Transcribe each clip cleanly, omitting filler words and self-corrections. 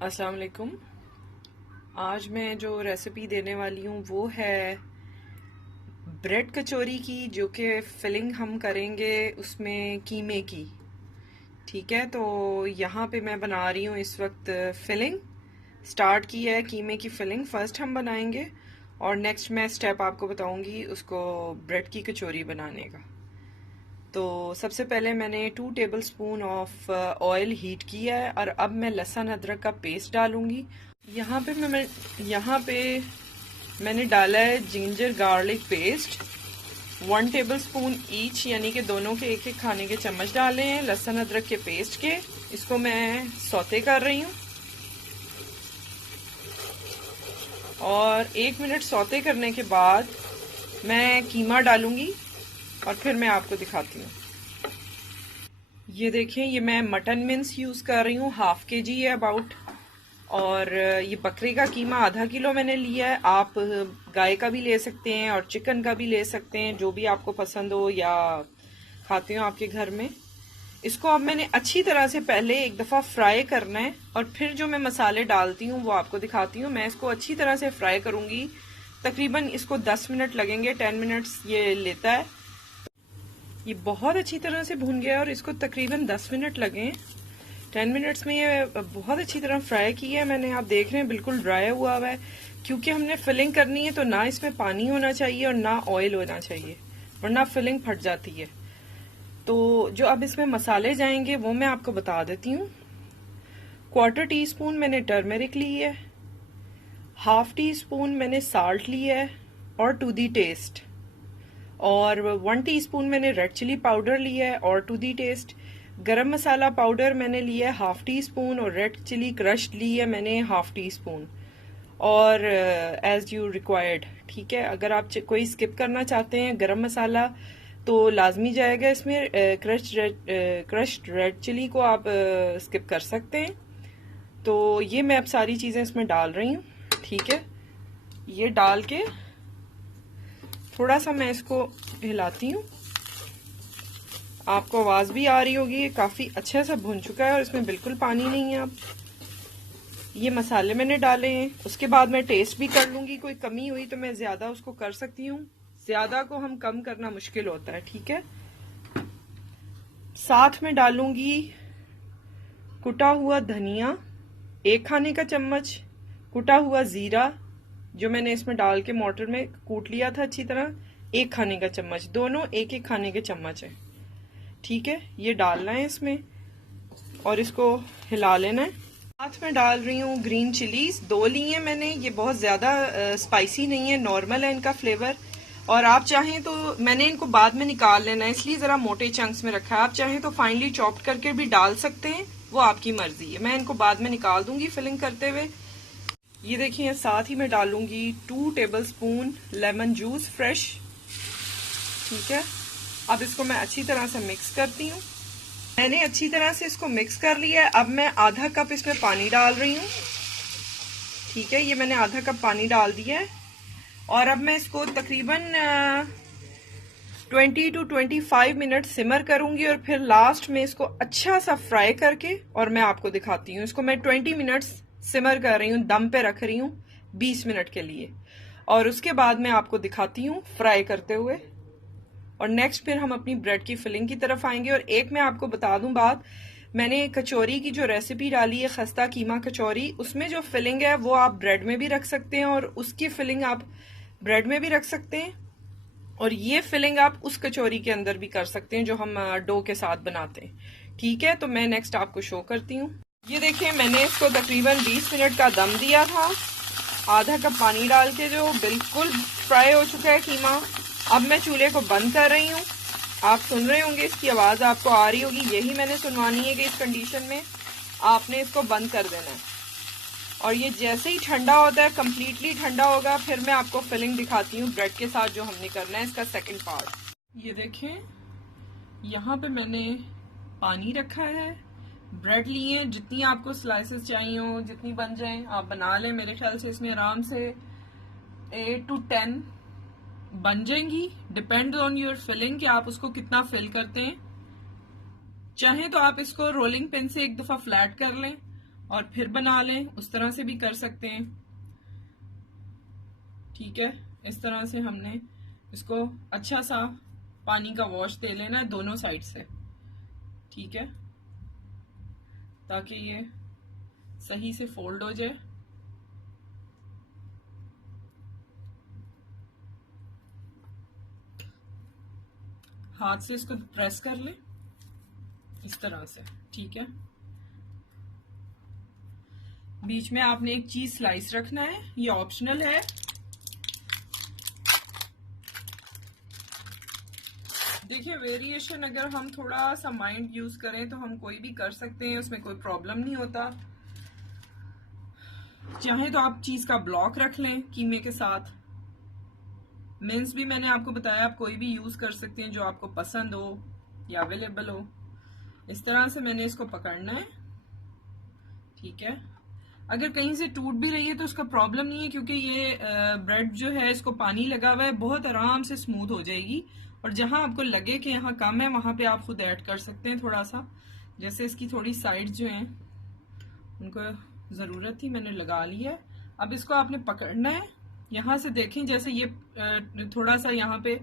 अस्सलाम वालेकुम। आज मैं जो रेसिपी देने वाली हूँ वो है ब्रेड कचौरी की, जो कि फिलिंग हम करेंगे उसमें कीमे की। ठीक है, तो यहाँ पे मैं बना रही हूँ इस वक्त फिलिंग। स्टार्ट की है कीमे की फिलिंग, फर्स्ट हम बनाएंगे और नेक्स्ट मैं स्टेप आपको बताऊंगी उसको ब्रेड की कचौरी बनाने का। तो सबसे पहले मैंने 2 टेबलस्पून ऑफ ऑयल हीट किया है और अब मैं लहसुन अदरक का पेस्ट डालूंगी। यहाँ पे मैंने डाला है ginger garlic paste 1 tablespoon each, यानी कि दोनों के एक एक खाने के चम्मच डाले हैं लहसुन अदरक के पेस्ट के। इसको मैं सौते कर रही हूँ और 1 मिनट सौते करने के बाद मैं कीमा डालूंगी और फिर मैं आपको दिखाती हूँ। ये देखें, ये मैं मटन मिन्स यूज़ कर रही हूँ, ½ kg है अबाउट। और ये बकरे का कीमा ½ किलो मैंने लिया है। आप गाय का भी ले सकते हैं और चिकन का भी ले सकते हैं, जो भी आपको पसंद हो या खाते हो आपके घर में। इसको अब मैंने अच्छी तरह से पहले एक दफ़ा फ्राई करना है और फिर जो मैं मसाले डालती हूँ वो आपको दिखाती हूँ। मैं इसको अच्छी तरह से फ्राई करूँगी, तकरीबन इसको 10 मिनट लगेंगे, 10 मिनट्स ये लेता है। ये बहुत अच्छी तरह से भून गया और इसको तकरीबन 10 मिनट लगे। 10 मिनट्स में ये बहुत अच्छी तरह फ्राई किया है मैंने। आप देख रहे हैं बिल्कुल ड्राई हुआ है, क्योंकि हमने फिलिंग करनी है तो ना इसमें पानी होना चाहिए और ना ऑयल होना चाहिए, वरना फिलिंग फट जाती है। तो जो अब इसमें मसाले जाएंगे वो मैं आपको बता देती हूँ। 1/4 टीस्पून मैंने टर्मेरिक ली है, ½ टीस्पून मैंने साल्ट लिया है और टू दी टेस्ट, और 1 टीस्पून मैंने रेड चिली पाउडर लिया है और टू दी टेस्ट। गरम मसाला पाउडर मैंने लिया है ½ टीस्पून और रेड चिली क्रश्ड ली है मैंने ½ टीस्पून, और एज यू रिक्वायर्ड। ठीक है, अगर आप कोई स्किप करना चाहते हैं गरम मसाला तो लाजमी जाएगा इसमें। क्रश्ड रेड चिली को आप स्किप कर सकते हैं। तो ये मैं अब सारी चीज़ें इसमें डाल रही हूँ। ठीक है, ये डाल के थोड़ा सा मैं इसको हिलाती हूँ। आपको आवाज़ भी आ रही होगी, ये काफ़ी अच्छे से भुन चुका है और इसमें बिल्कुल पानी नहीं है। अब ये मसाले मैंने डाले हैं, उसके बाद मैं टेस्ट भी कर लूँगी, कोई कमी हुई तो मैं ज़्यादा उसको कर सकती हूँ। ज़्यादा को हम कम करना मुश्किल होता है। ठीक है, साथ में डालूंगी कुटा हुआ धनिया 1 खाने का चम्मच, कुटा हुआ ज़ीरा जो मैंने इसमें डाल के मोटर में कूट लिया था अच्छी तरह, 1 खाने का चम्मच, दोनों 1-1 खाने के चम्मच है। ठीक है, ये डालना है इसमें और इसको हिला लेना है। साथ में डाल रही हूँ ग्रीन चिलीज 2 ली है मैंने। ये बहुत ज़्यादा स्पाइसी नहीं है, नॉर्मल है इनका फ्लेवर। और आप चाहें तो, मैंने इनको बाद में निकाल लेना है इसलिए ज़रा मोटे चंक्स में रखा है, आप चाहें तो फाइनली चॉप्ड करके भी डाल सकते हैं, वो आपकी मर्जी है। मैं इनको बाद में निकाल दूंगी फिलिंग करते हुए। ये देखिए, साथ ही मैं डालूंगी 2 टेबलस्पून लेमन जूस फ्रेश। ठीक है, अब इसको मैं अच्छी तरह से मिक्स करती हूँ। मैंने अच्छी तरह से इसको मिक्स कर लिया है। अब मैं ½ कप इसमें पानी डाल रही हूँ। ठीक है, ये मैंने ½ कप पानी डाल दिया है और अब मैं इसको तकरीबन 20 to 25 मिनट सिमर करूंगी और फिर लास्ट में इसको अच्छा सा फ्राई करके और मैं आपको दिखाती हूँ। इसको मैं 20 मिनट्स सिमर कर रही हूँ, दम पे रख रही हूँ 20 मिनट के लिए, और उसके बाद मैं आपको दिखाती हूँ फ्राई करते हुए। और नेक्स्ट फिर हम अपनी ब्रेड की फिलिंग की तरफ आएंगे। और एक मैं आपको बता दूं बात, मैंने कचौरी की जो रेसिपी डाली है खस्ता कीमा कचौरी, उसमें जो फिलिंग है वो आप ब्रेड में भी रख सकते हैं और उसकी फिलिंग आप ब्रेड में भी रख सकते हैं, और ये फिलिंग आप उस कचौरी के अंदर भी कर सकते हैं जो हम डो के साथ बनाते हैं। ठीक है, तो मैं नेक्स्ट आपको शो करती हूँ। ये देखिए, मैंने इसको तकरीबन 20 मिनट का दम दिया था ½ कप पानी डाल के, जो बिल्कुल फ्राई हो चुका है कीमा। अब मैं चूल्हे को बंद कर रही हूँ। आप सुन रहे होंगे, इसकी आवाज़ आपको आ रही होगी, यही मैंने सुनवानी है कि इस कंडीशन में आपने इसको बंद कर देना है। और ये जैसे ही ठंडा होता है, कम्प्लीटली ठंडा होगा, फिर मैं आपको फिलिंग दिखाती हूँ ब्रेड के साथ जो हमने करना है, इसका सेकंड पार्ट। ये देखें, यहाँ पे मैंने पानी रखा है, ब्रेड लिए हैं, जितनी आपको स्लाइसेस चाहिए हो, जितनी बन जाए आप बना लें। मेरे ख्याल से इसमें आराम से 8 to 10 बन जाएंगी, डिपेंड ऑन योर फिलिंग कि आप उसको कितना फिल करते हैं। चाहे तो आप इसको रोलिंग पिन से एक दफा फ्लैट कर लें और फिर बना लें, उस तरह से भी कर सकते हैं। ठीक है, इस तरह से हमने इसको अच्छा सा पानी का वॉश दे लेना है दोनों साइड से। ठीक है, ताकि ये सही से फोल्ड हो जाए। हाथ से इसको प्रेस कर लें इस तरह से। ठीक है, बीच में आपने एक चीज स्लाइस रखना है, ये ऑप्शनल है। देखिए, वेरिएशन अगर हम थोड़ा सा माइंड यूज करें तो हम कोई भी कर सकते हैं, उसमें कोई प्रॉब्लम नहीं होता। चाहे तो आप चीज का ब्लॉक रख लें कीमे के साथ। मिन्स भी मैंने आपको बताया, आप कोई भी यूज कर सकते हैं जो आपको पसंद हो या अवेलेबल हो। इस तरह से मैंने इसको पकड़ना है। ठीक है, अगर कहीं से टूट भी रही है तो उसका प्रॉब्लम नहीं है, क्योंकि ये ब्रेड जो है इसको पानी लगा हुआ है, बहुत आराम से स्मूथ हो जाएगी। और जहां आपको लगे कि यहाँ कम है वहां पे आप खुद ऐड कर सकते हैं थोड़ा सा। जैसे इसकी थोड़ी साइड जो है उनको जरूरत थी, मैंने लगा ली है। अब इसको आपने पकड़ना है। यहाँ से देखें, जैसे ये थोड़ा सा यहाँ पे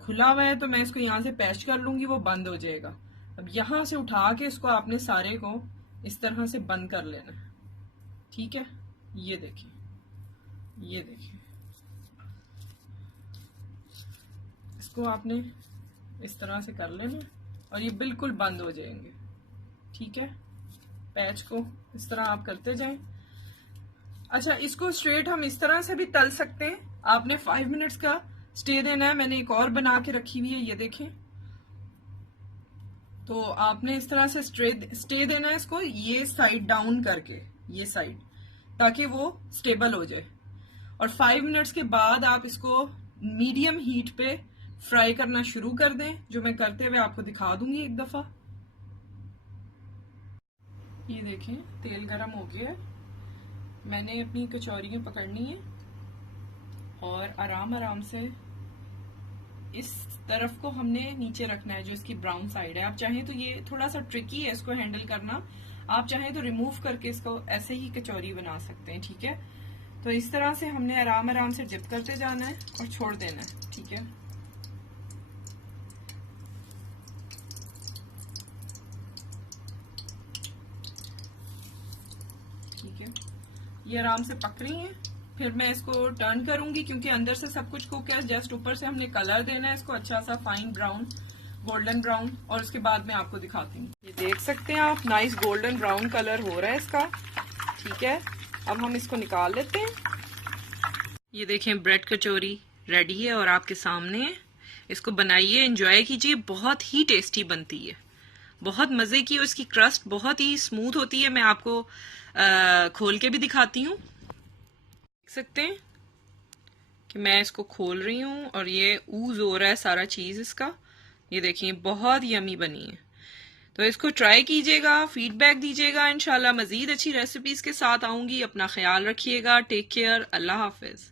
खुला हुआ है, तो मैं इसको यहाँ से पैच कर लूंगी, वो बंद हो जाएगा। अब यहाँ से उठा के इसको आपने सारे को इस तरह से बंद कर लेना है। ठीक है, ये देखिए, ये देखिए, इसको आपने इस तरह से कर लेना और ये बिल्कुल बंद हो जाएंगे। ठीक है, पैच को इस तरह आप करते जाएं। अच्छा, इसको स्ट्रेट हम इस तरह से भी तल सकते हैं। आपने 5 मिनट्स का स्टे देना है। मैंने एक और बना के रखी हुई है, ये देखें। तो आपने इस तरह से स्टे देना है इसको, ये साइड डाउन करके, ये साइड, ताकि वो स्टेबल हो जाए। और 5 मिनट्स के बाद आप इसको मीडियम हीट पे फ्राई करना शुरू कर दें, जो मैं करते हुए आपको दिखा दूंगी एक दफा। ये देखें, तेल गरम हो गया है। मैंने अपनी कचौरियाँ पकड़नी है और आराम आराम से इस तरफ को हमने नीचे रखना है, जो इसकी ब्राउन साइड है। आप चाहें तो, ये थोड़ा सा ट्रिकी है इसको हैंडल करना, आप चाहें तो रिमूव करके इसको ऐसे ही कचौरी बना सकते हैं। ठीक है, तो इस तरह से हमने आराम आराम से डिप करते जाना है और छोड़ देना है। ठीक है, ठीक है, ये आराम से पक रही है। फिर मैं इसको टर्न करूंगी, क्योंकि अंदर से सब कुछ कुक है, जस्ट ऊपर से हमने कलर देना है इसको अच्छा सा फाइन ब्राउन, गोल्डन ब्राउन, और उसके बाद मैं आपको दिखाती हूँ। ये देख सकते हैं आप, नाइस गोल्डन ब्राउन कलर हो रहा है इसका। ठीक है, अब हम इसको निकाल लेते हैं। ये देखें, ब्रेड कचौरी रेडी है और आपके सामने है। इसको बनाइए, एंजॉय कीजिए, बहुत ही टेस्टी बनती है, बहुत मजे की। और इसकी क्रस्ट बहुत ही स्मूथ होती है। मैं आपको खोल के भी दिखाती हूँ। देख सकते हैं कि मैं इसको खोल रही हूँ और ये ऊज हो रहा है सारा चीज इसका। ये देखिए, बहुत यमी बनी है। तो इसको ट्राई कीजिएगा, फीडबैक दीजिएगा। इंशाल्लाह मजीद अच्छी रेसिपीज के साथ आऊंगी। अपना ख्याल रखिएगा। टेक केयर, अल्लाह हाफिज।